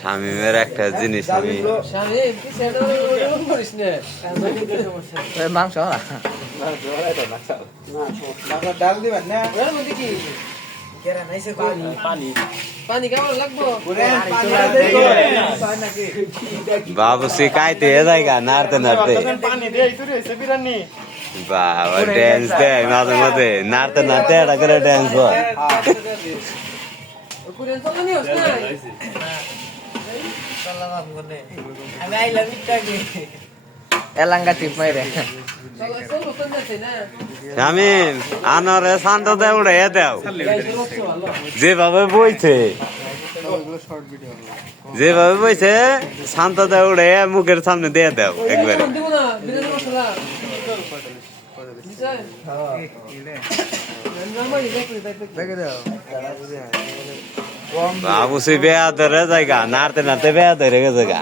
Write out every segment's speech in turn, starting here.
শামিমের একটা জিনিস আমি মাংস ডাল দিবেন না বাবুসি কাইতে জায়গা নাড়তে নাড়তে বাবা ড্যান্স দেয় মাঝে মাঝে নাড়তে নাড়তে একটা করে ড্যান্স হয় এলাঙ্গা টিপ মাইরে শামিম আনরে শান্ততে উড়ে দেও যেভাবে বইছে যেভাবে বইছে শান্ততে উড়ে মুখের সামনে দিয়ে দেও একবারে বাবুসি বেয়া ধরে জায়গা নাড়তে নাড়তে বেয়া ধরে গেছে গা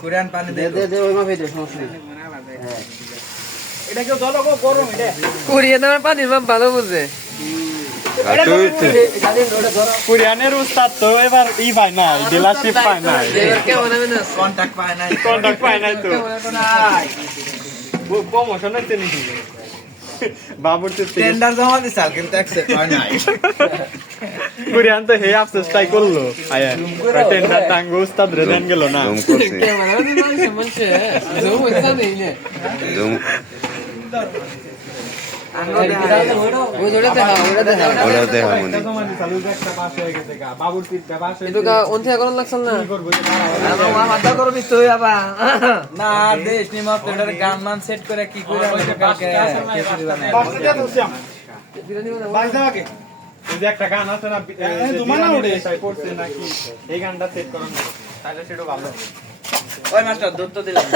কোরিয়ান পানি দে এটা কেউ জল গরম এটা কোরিয়ানের পানির মাপ ভালো বুঝে কোরিয়ানের উস্তাদ তো এবার ই পায় নাই ডিলারশিপ পায় নাই কন্টাক্ট পায় নাই তো প্রমোশন হচ্ছে নাকি বাবুর টেন্ডার জমা দিছাল কিন্তু অ্যাকসেপ্ট হয় নাই কোরিয়ান তো হে আফসোসটাই করলো আয়া টেন্ডার টাঙ্গ উস্তাদ রে দেন গেল না গান মান সেট করে কি করে একটা গান আছে না পড়ছে নাকি এই গানটা সেট করানো তাহলে সেটা ভালো ওই মাস্টার দুধ তো দিলাম